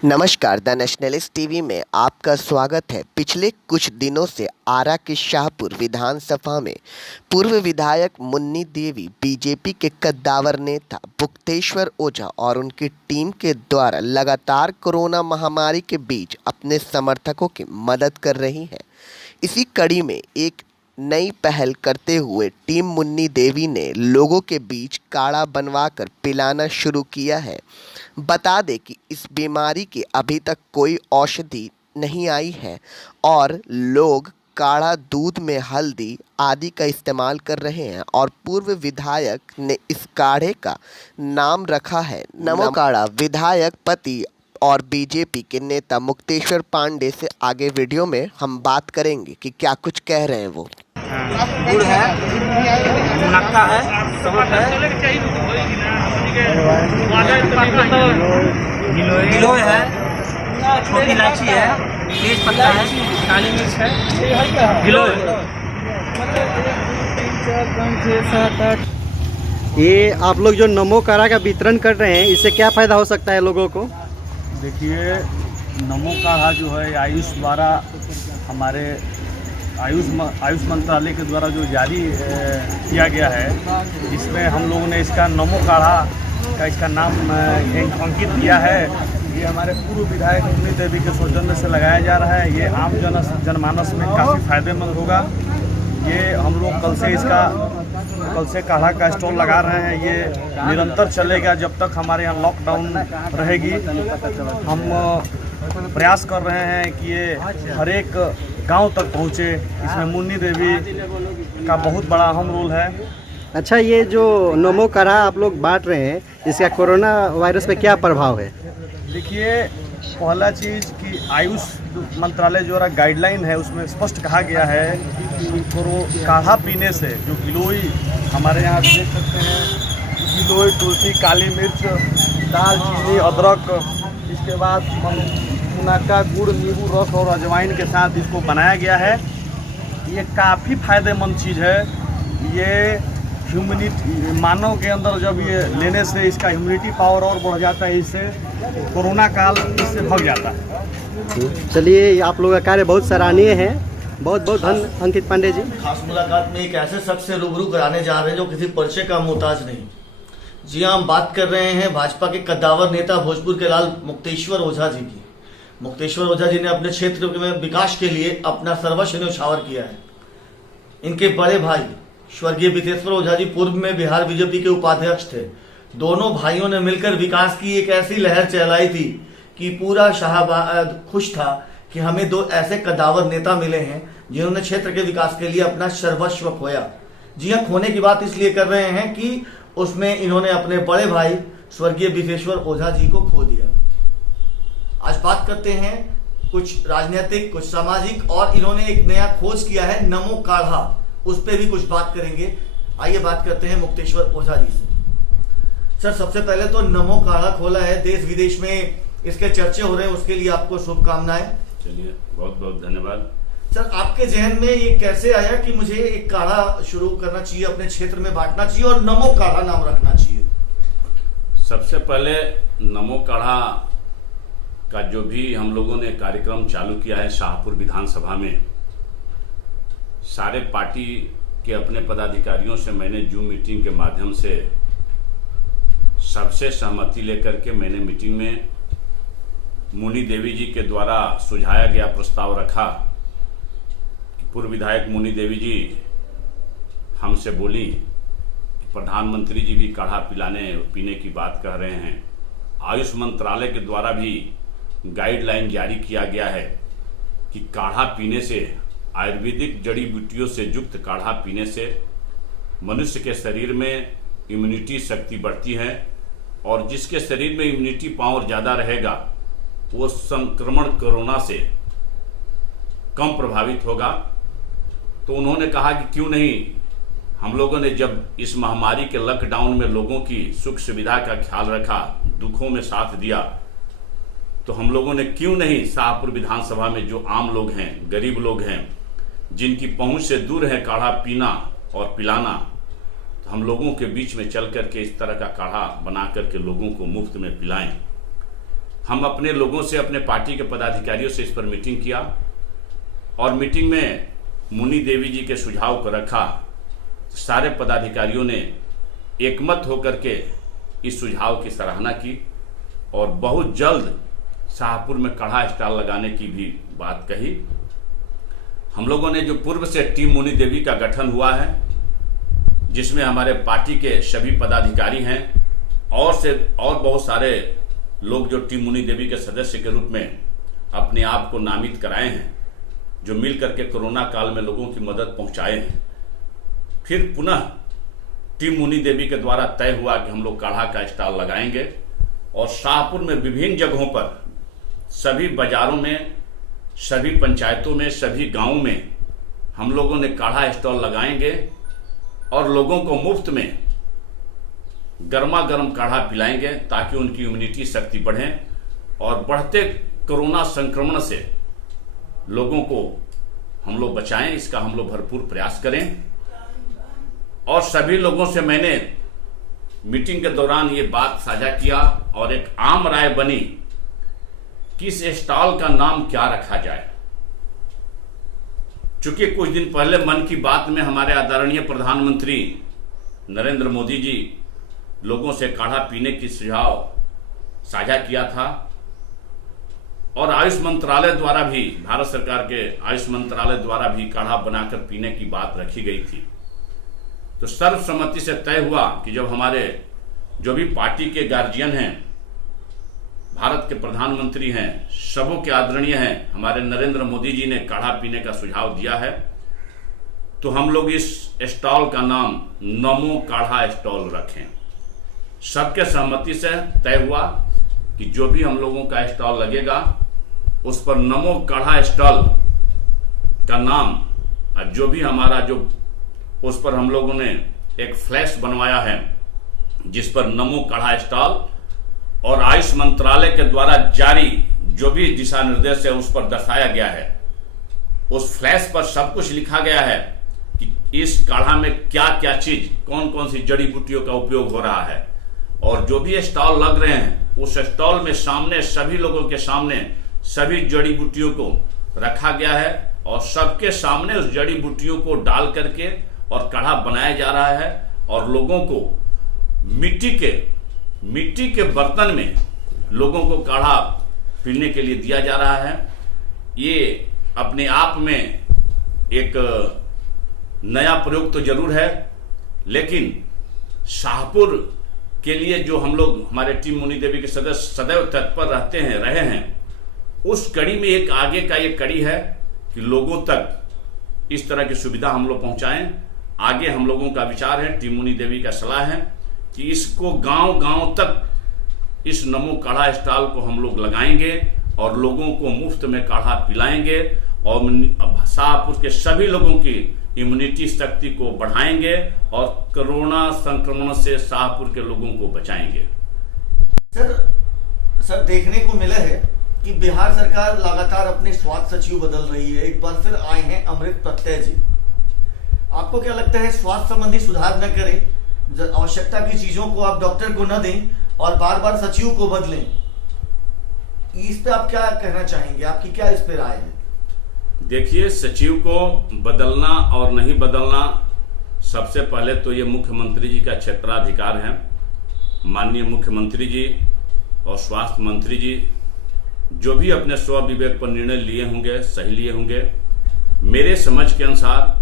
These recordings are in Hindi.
नमस्कार, द नेशनलिस्ट टीवी में आपका स्वागत है। पिछले कुछ दिनों से आरा के शाहपुर विधानसभा में पूर्व विधायक मुन्नी देवी, बीजेपी के कद्दावर नेता मुक्तेश्वर ओझा और उनकी टीम के द्वारा लगातार कोरोना महामारी के बीच अपने समर्थकों की मदद कर रही है। इसी कड़ी में एक नई पहल करते हुए टीम मुन्नी देवी ने लोगों के बीच काढ़ा बनवाकर पिलाना शुरू किया है। बता दें कि इस बीमारी की अभी तक कोई औषधि नहीं आई है और लोग काढ़ा दूध में हल्दी आदि का इस्तेमाल कर रहे हैं और पूर्व विधायक ने इस काढ़े का नाम रखा है नमो काढ़ा। विधायक पति और बीजेपी के नेता मुक्तेश्वर पांडे से आगे वीडियो में हम बात करेंगे कि क्या कुछ कह रहे हैं वो। गुड़ है, मुनक्का है, सबक है, गिलोय है, छोटी इलायची है, तेज पत्ता है, काली मिर्च है, गिलोय। ये आप लोग जो नमो काढ़ा का वितरण कर रहे हैं, इससे क्या फायदा हो सकता है लोगों को? देखिए, नमो काढ़ा जो है आयुष द्वारा हमारे आयुष मंत्रालय के द्वारा जो जारी किया गया है, इसमें हम लोगों ने इसका नमो काढ़ा का इसका नाम अंकित किया है। ये हमारे पूर्व विधायक मुन्नी देवी के सौजन्य से लगाया जा रहा है। ये आम जनमानस में काफ़ी फायदेमंद होगा। ये हम लोग कल से काढ़ा का स्टॉल लगा रहे हैं। ये निरंतर चलेगा जब तक हमारे यहाँ लॉकडाउन रहेगी। हम प्रयास कर रहे हैं कि ये हर एक गांव तक पहुँचे। इसमें मुन्नी देवी का बहुत बड़ा अहम रोल है। अच्छा, ये जो नमो काढ़ा आप लोग बांट रहे हैं, इसका कोरोना वायरस पे क्या प्रभाव है? देखिए, पहला चीज़ कि आयुष मंत्रालय द्वारा गाइडलाइन है, उसमें स्पष्ट कहा गया है कि काढ़ा पीने से जो गिलोय हमारे यहाँ देख सकते हैं, गिलोय, तुलसी, काली मिर्च, दालचीनी, अदरक, इसके बाद मुनक्का, गुड़, नींबू रस और अजवाइन के साथ इसको बनाया गया है। ये काफ़ी फायदेमंद चीज़ है। ये ह्यूमिनिटी मानव के अंदर जब ये लेने से इसका ह्यूमिनिटी पावर और बढ़ जाता है, इससे कोरोना काल इससे भाग जाता है। चलिए, आप लोगों का कार्य बहुत सराहनीय है। बहुत बहुत धन्य अंकित पांडे जी। खास मुलाकात में एक ऐसे शख्स से रूबरू कराने जा रहे हैं जो किसी परिचय का मोहताज नहीं। जी हाँ, हम बात कर रहे हैं भाजपा के कद्दावर नेता भोजपुर के लाल मुक्तेश्वर ओझा जी की। मुक्तेश्वर ओझा जी ने अपने क्षेत्र में विकास के लिए अपना सर्वस्व न्यौछावर किया है। इनके बड़े भाई स्वर्गीय विशेश्वर ओझा जी पूर्व में बिहार बीजेपी के उपाध्यक्ष थे। दोनों भाइयों ने मिलकर विकास की एक ऐसी लहर चलाई थी कि पूरा शाहबाद खुश था कि हमें दो ऐसे कद्दावर नेता मिले हैं जिन्होंने क्षेत्र के विकास के लिए अपना सर्वस्व खोया। जी हाँ, खोने की बात इसलिए कर रहे हैं कि उसमें इन्होंने अपने बड़े भाई स्वर्गीय विशेश्वर ओझा जी को खो दिया। आज बात करते हैं कुछ राजनीतिक, कुछ सामाजिक, और इन्होंने एक नया खोज किया है नमो काढ़ा, उस पर भी कुछ बात करेंगे। आइए बात करते हैं मुक्तेश्वर ओझा जी से। सर, सबसे पहले तो नमो काढ़ा खोला है, देश विदेश में इसके चर्चे हो रहे हैं, उसके लिए आपको शुभकामनाएं। चलिए, बहुत बहुत धन्यवाद। सर, आपके जहन में ये कैसे आया कि मुझे एक काढ़ा शुरू करना चाहिए, अपने क्षेत्र में बांटना चाहिए और नमो काढ़ा नाम रखना चाहिए? सबसे पहले नमो काढ़ा का जो भी हम लोगों ने कार्यक्रम चालू किया है शाहपुर विधानसभा में, सारे पार्टी के अपने पदाधिकारियों से मैंने जूम मीटिंग के माध्यम से सबसे सहमति लेकर के मैंने मीटिंग में मुन्नी देवी जी के द्वारा सुझाया गया प्रस्ताव रखा कि पूर्व विधायक मुन्नी देवी जी हमसे बोली कि प्रधानमंत्री जी भी काढ़ा पीने की बात कह रहे हैं। आयुष मंत्रालय के द्वारा भी गाइडलाइन जारी किया गया है कि काढ़ा पीने से, आयुर्वेदिक जड़ी बूटियों से युक्त काढ़ा पीने से मनुष्य के शरीर में इम्यूनिटी शक्ति बढ़ती है और जिसके शरीर में इम्यूनिटी पावर ज़्यादा रहेगा वो संक्रमण कोरोना से कम प्रभावित होगा। तो उन्होंने कहा कि क्यों नहीं, हम लोगों ने जब इस महामारी के लॉकडाउन में लोगों की सुख सुविधा का ख्याल रखा, दुखों में साथ दिया, तो हम लोगों ने क्यों नहीं शाहपुर विधानसभा में जो आम लोग हैं, गरीब लोग हैं, जिनकी पहुंच से दूर है काढ़ा पीना और पिलाना, तो हम लोगों के बीच में चल करके इस तरह का काढ़ा बना करके लोगों को मुफ्त में पिलाएं। हम अपने लोगों से, अपने पार्टी के पदाधिकारियों से इस पर मीटिंग किया और मीटिंग में मुन्नी देवी जी के सुझाव को रखा। सारे पदाधिकारियों ने एकमत होकर के इस सुझाव की सराहना की और बहुत जल्द शाहपुर में कड़ा स्टॉल लगाने की भी बात कही। हम लोगों ने जो पूर्व से टीम मुन्नी देवी का गठन हुआ है, जिसमें हमारे पार्टी के सभी पदाधिकारी हैं और बहुत सारे लोग जो टीम मुन्नी देवी के सदस्य के रूप में अपने आप को नामित कराए हैं, जो मिल करके कोरोना काल में लोगों की मदद पहुंचाए हैं। फिर पुनः टीम मुन्नी देवी के द्वारा तय हुआ कि हम लोग काढ़ा का स्टॉल लगाएंगे और शाहपुर में विभिन्न जगहों पर, सभी बाजारों में, सभी पंचायतों में, सभी गांवों में हम लोगों ने काढ़ा स्टॉल लगाएंगे और लोगों को मुफ्त में गर्मा गर्म काढ़ा पिलाएंगे ताकि उनकी इम्यूनिटी शक्ति बढ़े और बढ़ते कोरोना संक्रमण से लोगों को हम लोग बचाएं। इसका हम लोग भरपूर प्रयास करें। और सभी लोगों से मैंने मीटिंग के दौरान ये बात साझा किया और एक आम राय बनी कि इस स्टॉल का नाम क्या रखा जाए। चूंकि कुछ दिन पहले मन की बात में हमारे आदरणीय प्रधानमंत्री नरेंद्र मोदी जी लोगों से काढ़ा पीने की सुझाव साझा किया था और आयुष मंत्रालय द्वारा भी, भारत सरकार के आयुष मंत्रालय द्वारा भी काढ़ा बनाकर पीने की बात रखी गई थी। तो सर्वसम्मति से तय हुआ कि जब हमारे जो भी पार्टी के गार्जियन हैं, भारत के प्रधानमंत्री हैं, सबों के आदरणीय हैं, हमारे नरेंद्र मोदी जी ने काढ़ा पीने का सुझाव दिया है, तो हम लोग इस स्टॉल का नाम नमो काढ़ा स्टॉल रखें। सबके सहमति से तय हुआ कि जो भी हम लोगों का स्टॉल लगेगा उस पर नमो काढ़ा स्टॉल का नाम, और जो भी हमारा जो उस पर हम लोगों ने एक फ्लैश बनवाया है जिस पर नमो काढ़ा स्टॉल और आयुष मंत्रालय के द्वारा जारी जो भी दिशा निर्देश है उस पर दर्शाया गया है। उस फ्लैश पर सब कुछ लिखा गया है कि इस काढ़ा में क्या क्या चीज, कौन कौन सी जड़ी बूटियों का उपयोग हो रहा है। और जो भी स्टॉल लग रहे हैं उस स्टॉल में सामने, सभी लोगों के सामने सभी जड़ी बूटियों को रखा गया है और सबके सामने उस जड़ी बूटियों को डाल करके और काढ़ा बनाया जा रहा है और लोगों को मिट्टी के बर्तन में लोगों को काढ़ा पीने के लिए दिया जा रहा है। ये अपने आप में एक नया प्रयोग तो जरूर है, लेकिन शाहपुर के लिए जो हम लोग, हमारे टीम मुन्नी देवी के सदस्य सदैव तत्पर रहे हैं, उस कड़ी में एक आगे का ये कड़ी है कि लोगों तक इस तरह की सुविधा हम लोग पहुंचाएं। आगे हम लोगों का विचार है, टीम मुन्नी देवी का सलाह है कि इसको गांव-गांव तक इस नमो काढ़ा स्टॉल को हम लोग लगाएंगे और लोगों को मुफ्त में काढ़ा पिलाएंगे और शाहपुर के सभी लोगों की इम्यूनिटी शक्ति को बढ़ाएंगे और कोरोना संक्रमण से शाहपुर के लोगों को बचाएंगे। सर देखने को मिला है कि बिहार सरकार लगातार अपने स्वास्थ्य सचिव बदल रही है। एक बार फिर आए हैं अमृत प्रत्यय जी। आपको क्या लगता है स्वास्थ्य संबंधी सुधार न करें, आवश्यकता की चीजों को आप डॉक्टर को न दें और बार बार सचिव को बदलें, इस पे आप क्या कहना चाहेंगे? आपकी क्या इस पे राय है? देखिए, सचिव को बदलना और नहीं बदलना, सबसे पहले तो ये मुख्यमंत्री जी का क्षेत्राधिकार है। माननीय मुख्यमंत्री जी और स्वास्थ्य मंत्री जी जो भी अपने स्व विवेक पर निर्णय लिए होंगे, सही लिए होंगे। मेरे समझ के अनुसार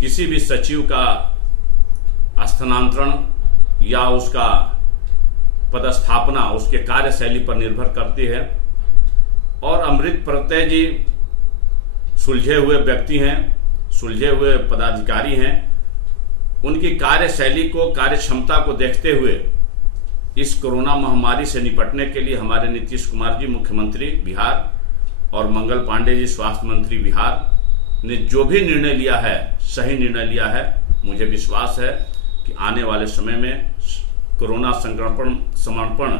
किसी भी सचिव का स्थानांतरण या उसका पदस्थापना उसके कार्यशैली पर निर्भर करती है और अमृत प्रत्यय जी सुलझे हुए व्यक्ति हैं, सुलझे हुए पदाधिकारी हैं। उनकी कार्यशैली को, कार्यक्षमता को देखते हुए इस कोरोना महामारी से निपटने के लिए हमारे नीतीश कुमार जी मुख्यमंत्री बिहार और मंगल पांडे जी स्वास्थ्य मंत्री बिहार ने जो भी निर्णय लिया है, सही निर्णय लिया है। मुझे विश्वास है कि आने वाले समय में कोरोना समर्पण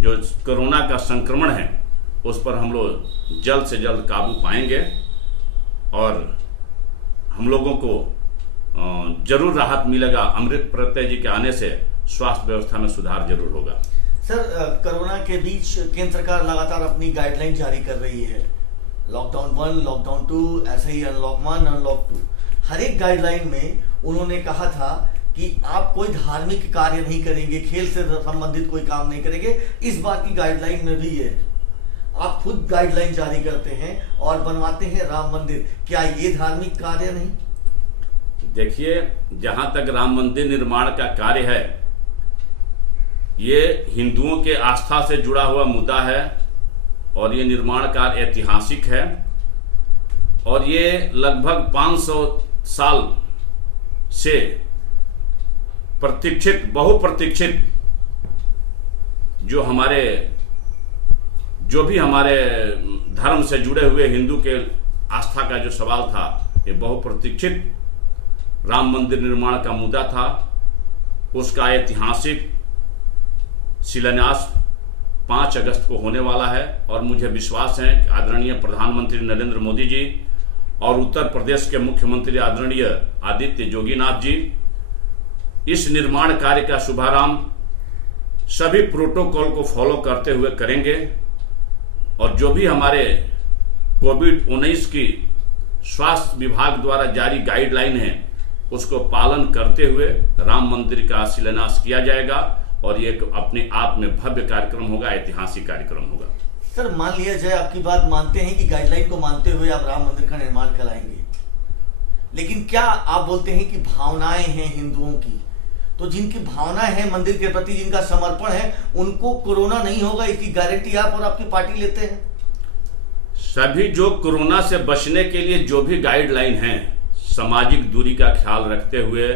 जो कोरोना का संक्रमण है उस पर हम लोग जल्द से जल्द काबू पाएंगे और हम लोगों को जरूर राहत मिलेगा। अमृत प्रत्यय जी के आने से स्वास्थ्य व्यवस्था में सुधार जरूर होगा। सर, कोरोना के बीच केंद्र सरकार लगातार अपनी गाइडलाइन जारी कर रही है। लॉकडाउन 1, लॉकडाउन 2, ऐसे ही अनलॉक 1, अनलॉक 2। हर एक गाइडलाइन में उन्होंने कहा था कि आप कोई धार्मिक कार्य नहीं करेंगे, खेल से संबंधित कोई काम नहीं करेंगे। इस बार की गाइडलाइन में भी है, आप खुद गाइडलाइन जारी करते हैं और बनवाते हैं राम मंदिर। क्या ये धार्मिक कार्य नहीं? देखिए, जहां तक राम मंदिर निर्माण का कार्य है, ये हिंदुओं के आस्था से जुड़ा हुआ मुद्दा है और ये निर्माण कार्य ऐतिहासिक है और ये लगभग 500 साल से प्रतीक्षित, बहुप्रतीक्षित जो भी हमारे धर्म से जुड़े हुए हिंदू के आस्था का जो सवाल था, ये बहुप्रतीक्षित राम मंदिर निर्माण का मुद्दा था। उसका ऐतिहासिक शिलान्यास 5 अगस्त को होने वाला है और मुझे विश्वास है कि आदरणीय प्रधानमंत्री नरेंद्र मोदी जी और उत्तर प्रदेश के मुख्यमंत्री आदरणीय आदित्य जोगीनाथ जी इस निर्माण कार्य का शुभारंभ सभी प्रोटोकॉल को फॉलो करते हुए करेंगे और जो भी हमारे कोविड-19 की स्वास्थ्य विभाग द्वारा जारी गाइडलाइन है, उसको पालन करते हुए राम मंदिर का शिलान्यास किया जाएगा और ये अपने आप में भव्य कार्यक्रम होगा, ऐतिहासिक कार्यक्रम होगा। सर, मान लिया जाए आपकी बात मानते हैं कि गाइडलाइन को मानते हुए आप राम मंदिर का निर्माण कराएंगे, लेकिन क्या आप बोलते हैं कि भावनाएं हैं हिंदुओं की, तो जिनकी भावनाएं हैं मंदिर के प्रति, जिनका समर्पण है, उनको कोरोना नहीं होगा, इसकी गारंटी आप और आपकी पार्टी लेते हैं? सभी जो कोरोना से बचने के लिए जो भी गाइडलाइन है, सामाजिक दूरी का ख्याल रखते हुए,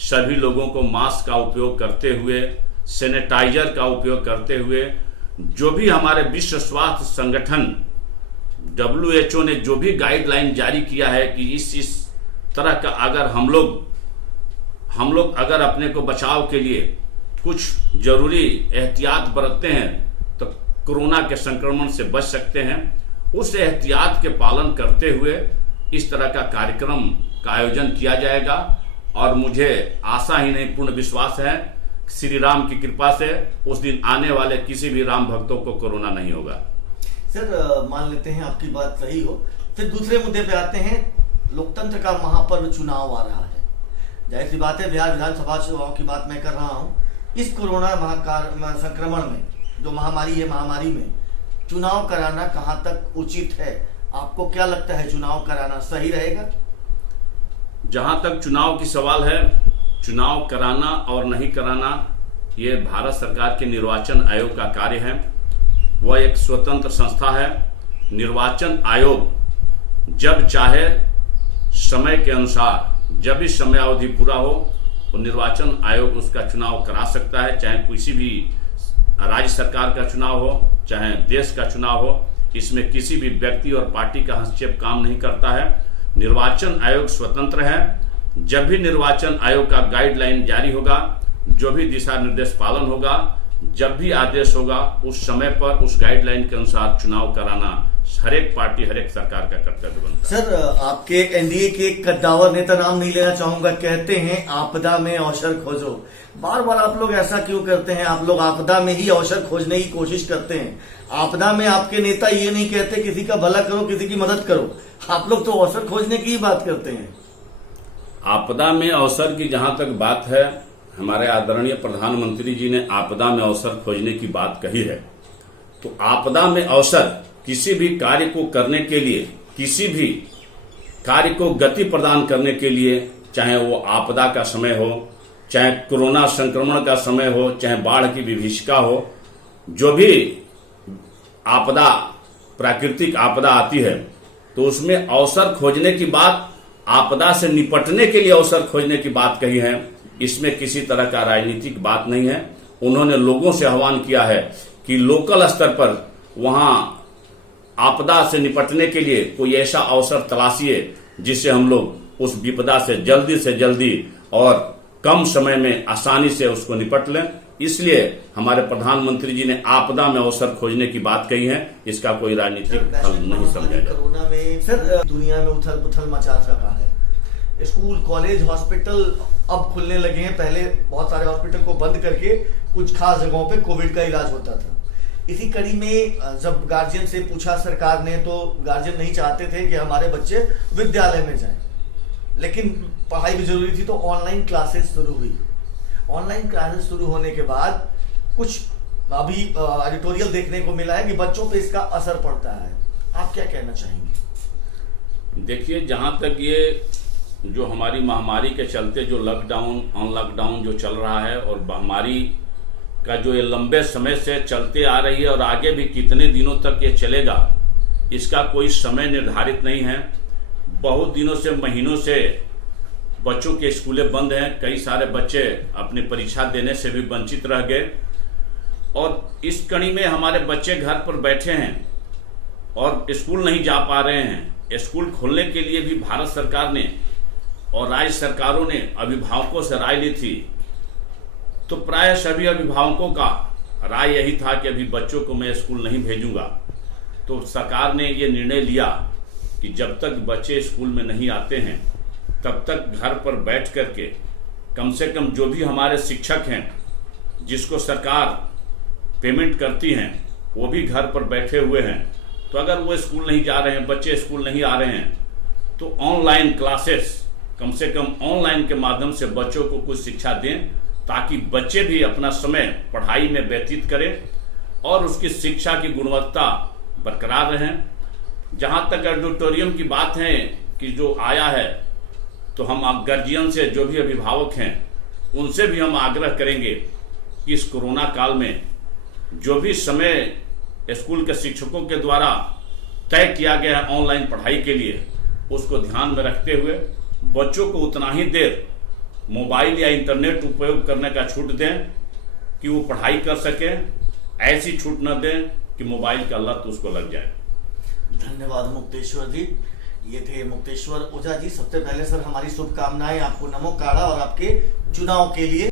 सभी लोगों को मास्क का उपयोग करते हुए, सैनिटाइजर का उपयोग करते हुए, जो भी हमारे विश्व स्वास्थ्य संगठन WHO ने जो भी गाइडलाइन जारी किया है कि इस तरह का अगर हम लोग अगर अपने को बचाव के लिए कुछ जरूरी एहतियात बरतते हैं तो कोरोना के संक्रमण से बच सकते हैं। उस एहतियात के पालन करते हुए इस तरह का कार्यक्रम का आयोजन किया जाएगा और मुझे आशा ही नहीं पूर्ण विश्वास है श्री राम की कृपा से उस दिन आने वाले किसी भी राम भक्तों को कोरोना नहीं होगा। सर, मान लेते हैं आपकी बात सही हो, फिर दूसरे मुद्दे पे आते हैं। लोकतंत्र का महापर्व चुनाव आ रहा है, जाहिर सी बात है बिहार विधानसभा चुनाव की बात मैं कर रहा हूं। इस कोरोना संक्रमण में जो महामारी में चुनाव कराना कहां तक उचित है? आपको क्या लगता है, चुनाव कराना सही रहेगा? जहां तक चुनाव की सवाल है, चुनाव कराना और नहीं कराना ये भारत सरकार के निर्वाचन आयोग का कार्य है। वह एक स्वतंत्र संस्था है। निर्वाचन आयोग जब चाहे समय के अनुसार, जब भी समय अवधि पूरा हो, तो निर्वाचन आयोग उसका चुनाव करा सकता है, चाहे किसी भी राज्य सरकार का चुनाव हो, चाहे देश का चुनाव हो। इसमें किसी भी व्यक्ति और पार्टी का हस्तक्षेप काम नहीं करता है। निर्वाचन आयोग स्वतंत्र है। जब भी निर्वाचन आयोग का गाइडलाइन जारी होगा, जो भी दिशा निर्देश पालन होगा, जब भी आदेश होगा, उस समय पर उस गाइडलाइन के अनुसार चुनाव कराना हर एक पार्टी, हर एक सरकार का कर्तव्य बनता है। सर, आपके एनडीए के कद्दावर नेता, नाम नहीं लेना चाहूंगा, कहते हैं आपदा में अवसर खोजो। बार बार आप लोग ऐसा क्यों करते हैं? आप लोग आपदा में ही अवसर खोजने की कोशिश करते हैं। आपदा में आपके नेता ये नहीं कहते किसी का भला करो, किसी की मदद करो, आप लोग तो अवसर खोजने की ही बात करते हैं। आपदा में अवसर की जहां तक बात है, हमारे आदरणीय प्रधानमंत्री जी ने आपदा में अवसर खोजने की बात कही है, तो आपदा में अवसर किसी भी कार्य को करने के लिए, किसी भी कार्य को गति प्रदान करने के लिए, चाहे वो आपदा का समय हो, चाहे कोरोना संक्रमण का समय हो, चाहे बाढ़ की विभीषिका हो, जो भी आपदा, प्राकृतिक आपदा आती है, तो उसमें अवसर खोजने की बात, आपदा से निपटने के लिए अवसर खोजने की बात कही है। इसमें किसी तरह का राजनीतिक बात नहीं है। उन्होंने लोगों से आह्वान किया है कि लोकल स्तर पर वहां आपदा से निपटने के लिए कोई ऐसा अवसर तलाशिए जिससे हम लोग उस विपदा से जल्दी और कम समय में आसानी से उसको निपट लें। इसलिए हमारे प्रधानमंत्री जी ने आपदा में अवसर खोजने की बात कही है। इसका कोई राजनीतिक हल नहीं समझा जाए। कोरोना में सर दुनिया में उथल पुथल मचा रखा है। स्कूल, कॉलेज, हॉस्पिटल अब खुलने लगे हैं। पहले बहुत सारे हॉस्पिटल को बंद करके कुछ खास जगहों पे कोविड का इलाज होता था। इसी कड़ी में जब गार्जियन से पूछा सरकार ने, तो गार्जियन नहीं चाहते थे कि हमारे बच्चे विद्यालय में जाएं, लेकिन पढ़ाई भी जरूरी थी, तो ऑनलाइन क्लासेस शुरू हुई। ऑनलाइन क्लासेस शुरू होने के बाद कुछ अभी एडिटोरियल देखने को मिला है कि बच्चों पे इसका असर पड़ता है। आप क्या कहना चाहेंगे? देखिए, जहाँ तक ये जो हमारी महामारी के चलते जो लॉकडाउन जो चल रहा है, और महामारी का जो ये लंबे समय से चलते आ रही है और आगे भी कितने दिनों तक ये चलेगा, इसका कोई समय निर्धारित नहीं है। बहुत दिनों से, महीनों से बच्चों के स्कूलें बंद हैं। कई सारे बच्चे अपनी परीक्षा देने से भी वंचित रह गए, और इस कड़ी में हमारे बच्चे घर पर बैठे हैं और स्कूल नहीं जा पा रहे हैं। स्कूल खोलने के लिए भी भारत सरकार ने और राज्य सरकारों ने अभिभावकों से राय ली थी, तो प्राय सभी अभिभावकों का राय यही था कि अभी बच्चों को मैं स्कूल नहीं भेजूंगा। तो सरकार ने ये निर्णय लिया कि जब तक बच्चे स्कूल में नहीं आते हैं, तब तक घर पर बैठ करके कम से कम जो भी हमारे शिक्षक हैं, जिसको सरकार पेमेंट करती हैं, वो भी घर पर बैठे हुए हैं। तो अगर वो स्कूल नहीं जा रहे हैं, बच्चे स्कूल नहीं आ रहे हैं, तो ऑनलाइन क्लासेस, कम से कम ऑनलाइन के माध्यम से बच्चों को कुछ शिक्षा दें, ताकि बच्चे भी अपना समय पढ़ाई में व्यतीत करें और उसकी शिक्षा की गुणवत्ता बरकरार रहें। जहाँ तक एडिटोरियम की बात है कि जो आया है, तो हम गार्जियन से, जो भी अभिभावक हैं, उनसे भी हम आग्रह करेंगे कि इस कोरोना काल में जो भी समय स्कूल के शिक्षकों के द्वारा तय किया गया है ऑनलाइन पढ़ाई के लिए, उसको ध्यान में रखते हुए बच्चों को उतना ही देर मोबाइल या इंटरनेट उपयोग करने का छूट दें कि वो पढ़ाई कर सकें। ऐसी छूट न दें कि मोबाइल का लत उसको लग जाए। धन्यवाद मुक्तेश्वर जी। ये थे मुक्तेश्वर ओझा जी। सबसे पहले सर, हमारी शुभकामनाएं आपको नमो काढ़ा और आपके चुनाव के लिए।